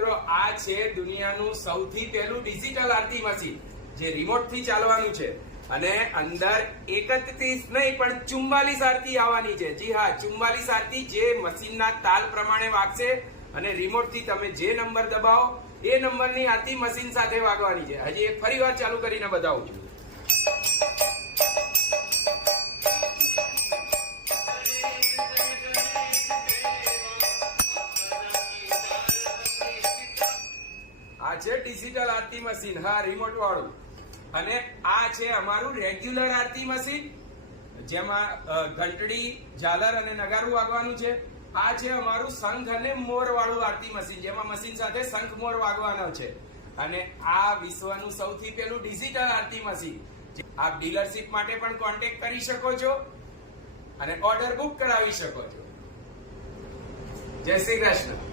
મિત્રો આ છે દુનિયાનું સૌથી પહેલું ડિજિટલ આરતી મશીન જે રિમોટ થી ચાલવાનું છે અને અંદર 31 નહીં પણ 44 આરતી આવવાની છે। જી હા, 44 આરતી જે મશીનના તાલ પ્રમાણે વાગશે અને રિમોટ થી તમે જે નંબર દબાવો એ નંબરની આરતી મશીન સાથે વાગવાની છે। હજી એક ફરી વાર ચાલુ કરીને બતાવું છું। આ છે ડિજિટલ આરતી મશીન, હા રિમોટ વાળું। અને આ છે અમારું રેગ્યુલર આરતી મશીન જેમાં ઘંટડી, ઝાલર અને નગારું વાગવાનું છે। આ છે અમારું શંખ અને મોર વાળું આરતી મશીન જેમાં મશીન સાથે શંખ મોર વાગવાનો છે। અને આ વિશ્વનું સૌથી પહેલું ડિજિટલ આરતી મશીન। આપ ડીલરશીપ માટે પણ કોન્ટેક્ટ કરી શકો છો અને ઓર્ડર બુક કરાવી શકો છો। જય શ્રી કૃષ્ણ।